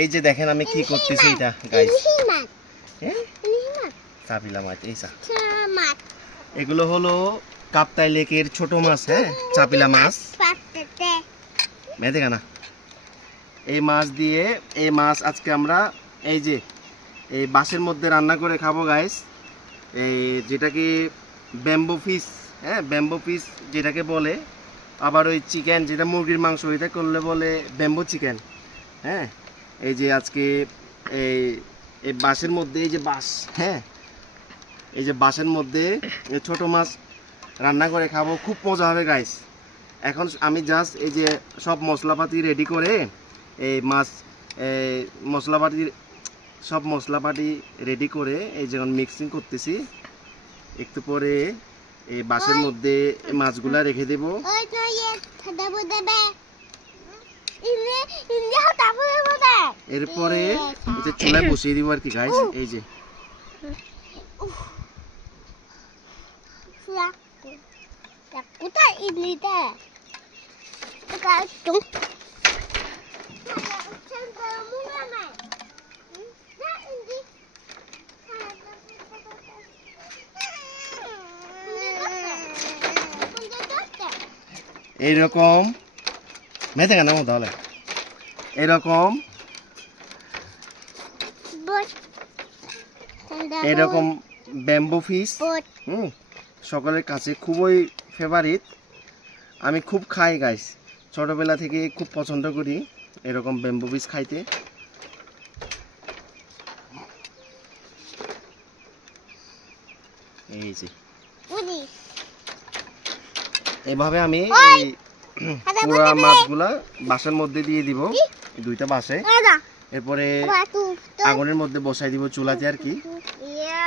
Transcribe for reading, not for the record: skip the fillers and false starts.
এই যে দেখেন আমি কি করতেছি এটা গাইস, চাপিলা মাছ। এই এগুলো হলো কাপ্তাই লেকের ছোট মাছ, হ্যাঁ, চাপিলা মাছ। দেখে না, এই মাছ দিয়ে এই মাছ আজকে আমরা এই যে এই বাঁশের মধ্যে রান্না করে খাবো গাইস। এই যেটাকে ব্যাম্বো ফিশ, হ্যাঁ, ব্যাম্বো ফিশ যেটাকে বলে। আবার ওই চিকেন যেটা মুরগির মাংস, এটা করলে বলে ব্যাম্বো চিকেন। হ্যাঁ, এই যে আজকে এই এই বাঁশের মধ্যে এই যে বাঁশ, হ্যাঁ, এই যে বাঁশের মধ্যে ছোট মাছ রান্না করে খাবো, খুব মজা হবে গাইস। এখন আমি জাস্ট এই যে সব মশলাপাতি রেডি করে এই মাছ সব মশলাপাতি রেডি করে এই যখন মিক্সিং করতেছি, একটু পরে এই বাঁশের মধ্যে মাছগুলা রেখে দেব। এরপরে এটা চুলায় বসিয়ে দিব আর কি গাইস। এই যে কোথায় ইডলিটা? এইরকম মেতে কেন তাহলে এরকম এরকম ব্যাম্বো ফিশ সকলের কাছে খুবই ফেভারিট। আমি খুব খাই গাইস, ছোটবেলা থেকে খুব পছন্দ করি এরকম ব্যাম্বো ফিশ খাইতে। এই যে এভাবে আমি পুরা মাছগুলা বাঁশের মধ্যে দিয়ে দিব, দুইটা বাঁশে। এরপরে আগুনের মধ্যে বসাই দিব চুলাতে আর কি।